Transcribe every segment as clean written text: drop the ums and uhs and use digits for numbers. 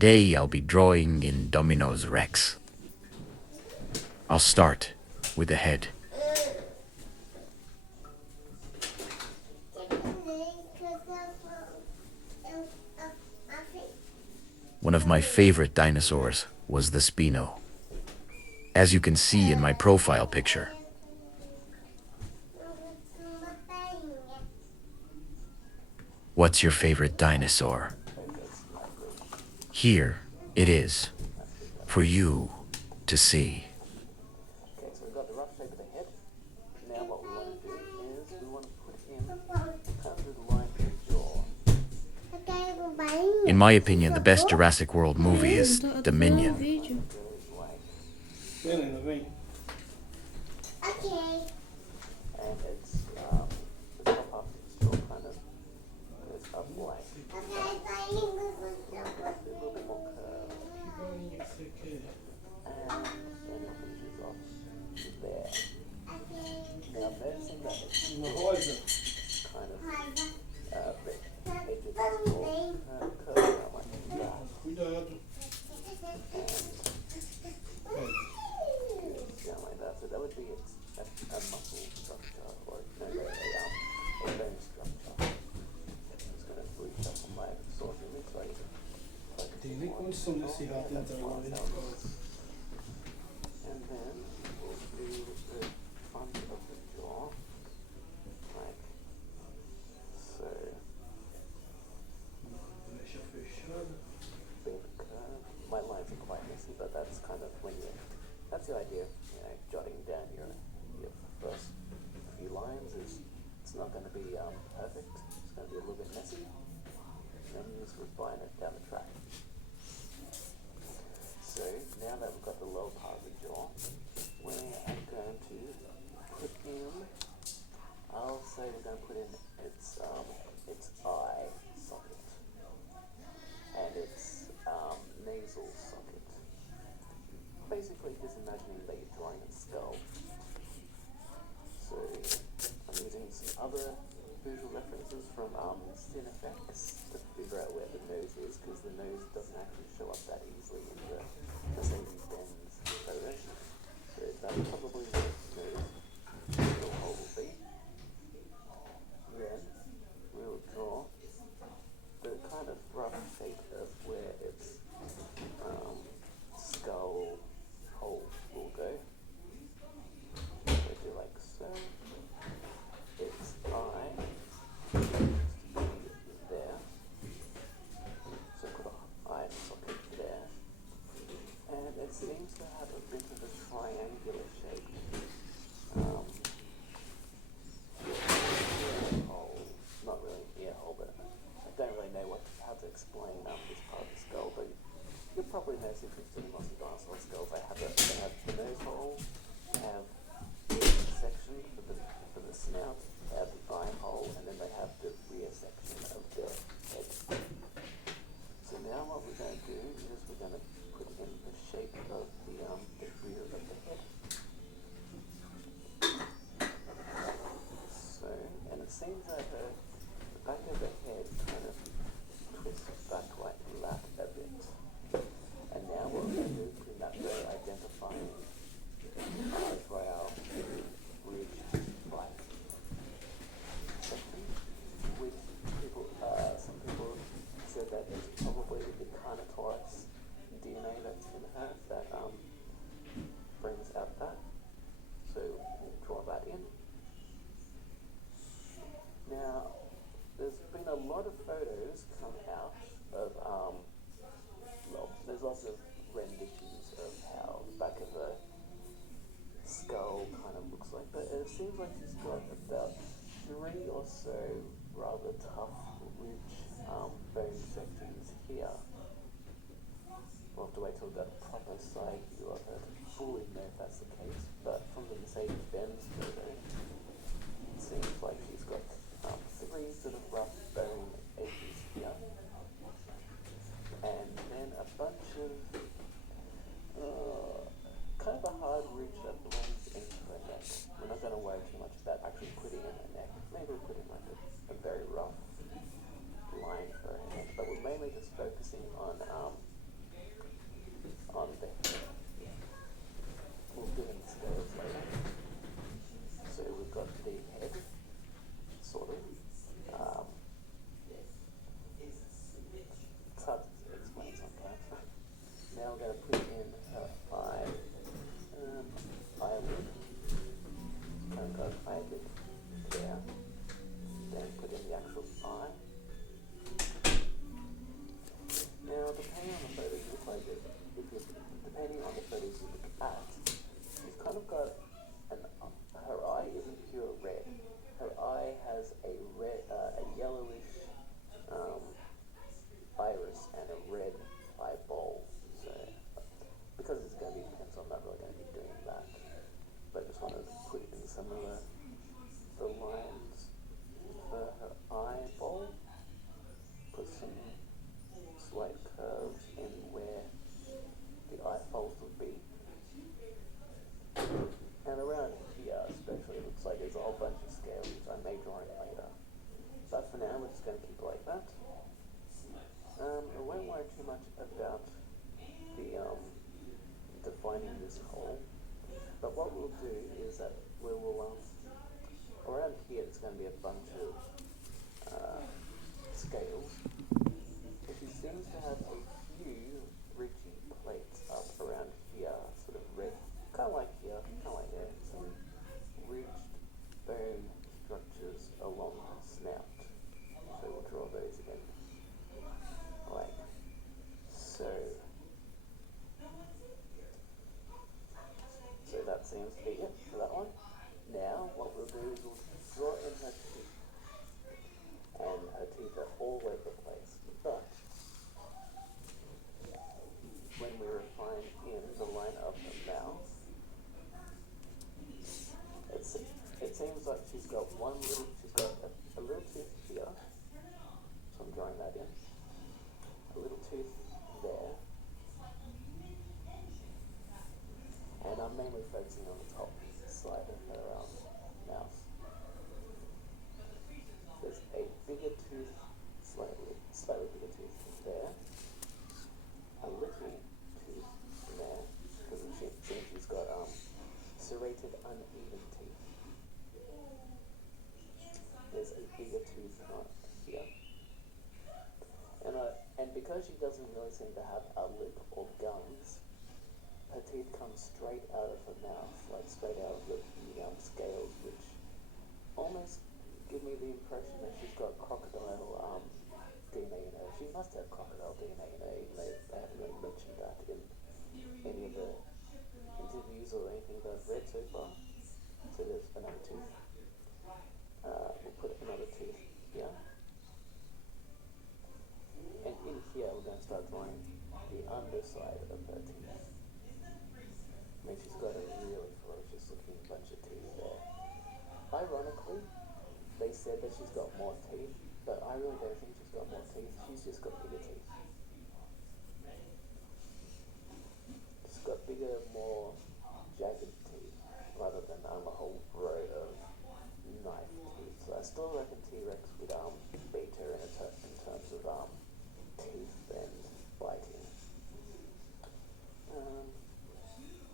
Today I'll be drawing Indominus Rex. I'll start with the head. One of my favorite dinosaurs was the Spino, as you can see in my profile picture. What's your favorite dinosaur? Here it is, for you to see. Okay, so we've got the rough shape of the head. Now what we want to do is we want to put in kind of the line for the jaw. In my opinion, the best Jurassic World movie is Dominion. And it's the top half of the jaw kind of goes up like a little bit more curved. And then it finishes off there. Now noticing that it's kind of the edge of the jaw curves out like that. Down like that. So that would be a muscle structure or no, a bone structure. I'm just going to reach up on my source image so I can Tiene condição desse rato entrar agora dentro de casa. and then we'll do the front of the jaw like so. Deixa fechado. Bit curve. My lines are quite messy, but that's kind of when that's the idea, jotting down your first few lines is it's not going to be perfect. It's going to be a little bit messy. And then you just refine it down the track. So now that we've got the lower part of the jaw, we're going to put in, I'll say we're going to put in its eye socket and its nasal socket. Basically just imagining that you're drawing a skull. So I'm using some other visual references from effects to figure out where the nose is, because the nose doesn't actually show up that easily in the Mercedes-Benz photo. So that's probably where its nose hole will be. Then we'll draw the kind of rough shape of where its skull hole will go. So do like so. Its eye there. So put an eye socket there. And it seems to have a bit of a triangular shape. Ear hole. Not really ear hole, but I don't really know how to explain this part of the skull, but you'll probably notice if you've seen lots of dinosaur skulls, they have the nose hole, they have the section for the snout, they have the eye hole, and then they have the rear section of the head. So now what we're going to do is we're going to put in the shape of the rear of the head. So, and it seems that the back of the head kind of twists back like that a bit. And now what we're going to do is put in that very identifying eyebrow ridge like section, which some people said that it's probably the Carnotaurus DNA that's in her that brings out that. So we'll draw that in. Now, there's been a lot of photos come out of, there's lots of renditions of how the back of a skull kind of looks like, but it seems like she's got about 3 or so rather tough ridge bone sections here. We'll have to wait till we've got a proper side view of it to fully know if that's the case, but from the Mercedes-Benz photo, it seems like she's got 3 sort of rough bone edges here, and then a bunch of kind of a hard ridge that blends into her neck. We're not going to worry too much about actually putting in her neck. Maybe we'll put in like a very rough line for her neck, but we're mainly just focusing on going to put in her eye, eyelid. Kind of got an eyelid there. Then put in the actual eye. Now, depending on the photos you look like it, depending on the photos you look at, she's kind of got her eye isn't pure red. Her eye has a yellowish iris and a red eyeball. So, because it's going to be a pencil, I'm not really going to be doing that. But I just wanted to put in some of the lines for her eyeball. Put some slight curves in where the eye folds would be. And around here especially, it looks like there's a whole bunch of scales which I may draw in later. But for now, we're just going to keep it like that. I won't worry too much about the defining this hole. But what we'll do is that we will, around here there's going to be a bunch of scales. She seems to have a few ridgy plates up around here, sort of red, kind of like here, kind of like there, some ridged bone structures along her snout. So we'll draw those again, like so. So that seems to be it for that one. Now what we'll do is we'll draw in her teeth, and her teeth are all over the place, but when we refine in the line of her mouth, it seems like she's got a little tooth here, so I'm drawing that in, a little tooth there, and I'm mainly focusing on the top side of her mouth. There's a bigger tooth, slightly bigger tooth there, a little tooth there, because it seems she's got serrated, uneven teeth. There's a bigger tooth here, and because she doesn't really seem to have a lip or gums, her teeth come straight out of her mouth, like straight out of the scales, which almost give me the impression that she's got crocodile DNA in her. She must have crocodile DNA in her, even though they haven't really mentioned that in any of the interviews or anything that I've read so far. So there's another tooth. We'll put another tooth here. And in here we're going to start drawing the underside of her teeth. I mean, she's got a really ferocious looking bunch of teeth there. Ironically, they said that she's got more teeth, but I really don't think she's got more teeth. She's just got bigger teeth. She's got bigger, more jagged teeth, rather than a whole row of knife teeth. So I still reckon T-Rex would beat her in terms of teeth and biting.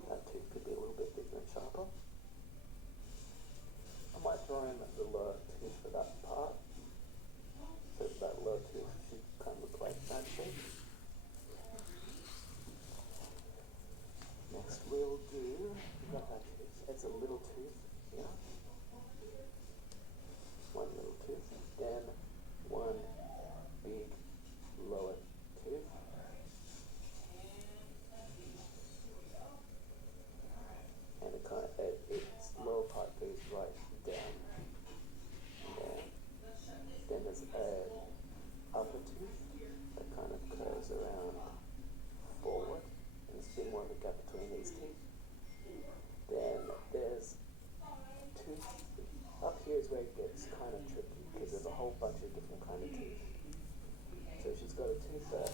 That tooth could be a little bit bigger and sharper. I might draw in the lower tooth for that part. So that lower tooth should kind of look like that shape. Next we'll do, we've got that tooth. It's a little tooth here. One little tooth. Then one big lower tooth. And its lower part goes right down there. Then there's an upper tooth that kind of curves around forward. And there's a bit more of a gap between these teeth. Then there's tooth. Up here is where it gets kind of tricky because there's a whole bunch of different kind of teeth. So she's got a tooth that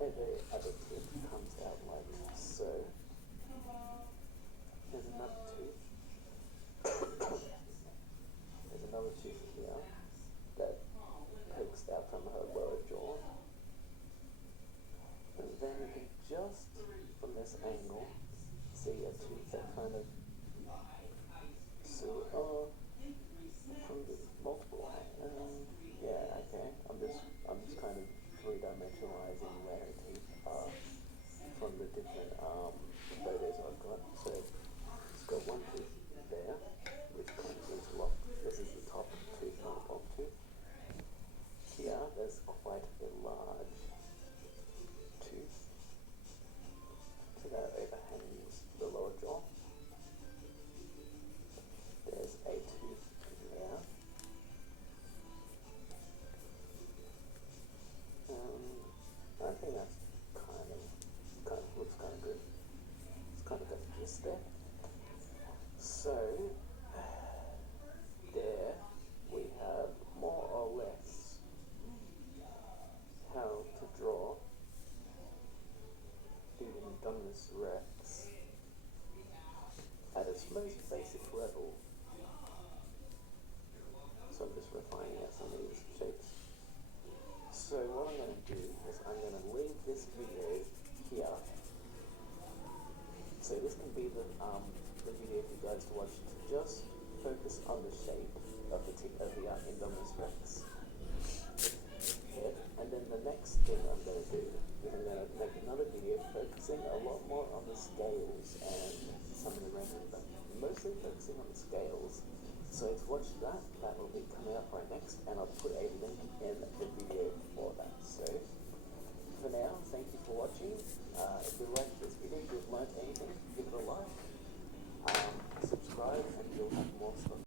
every other tooth comes out like so. There's another tooth. There's another tooth here that pokes out from her lower jaw. And then you can just, from this angle, see a tooth that kind of, from the multiple, yeah, okay. I'm just kind of three-dimensionalizing where her teeth are. Indominus Rex at its most basic level. So I'm just refining out some of these shapes. So what I'm going to do is I'm going to leave this video here. So this can be the video for you guys to watch to just focus on the shape of the Indominus Rex head. And then the next thing I'm going to do is I'm going to make another video focusing a lot more on the scales and some of the rendering, but mostly focusing on the scales. So to watch that, that will be coming up right next, and I'll put a link in the video for that. So for now, thank you for watching. If you liked this video, if you've learned anything, give it a like, subscribe, and you'll have more stuff.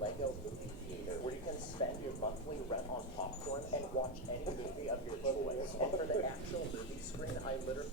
Lego movie theater where you can spend your monthly rent on popcorn and watch any movie of your choice. And for the actual movie screen, I literally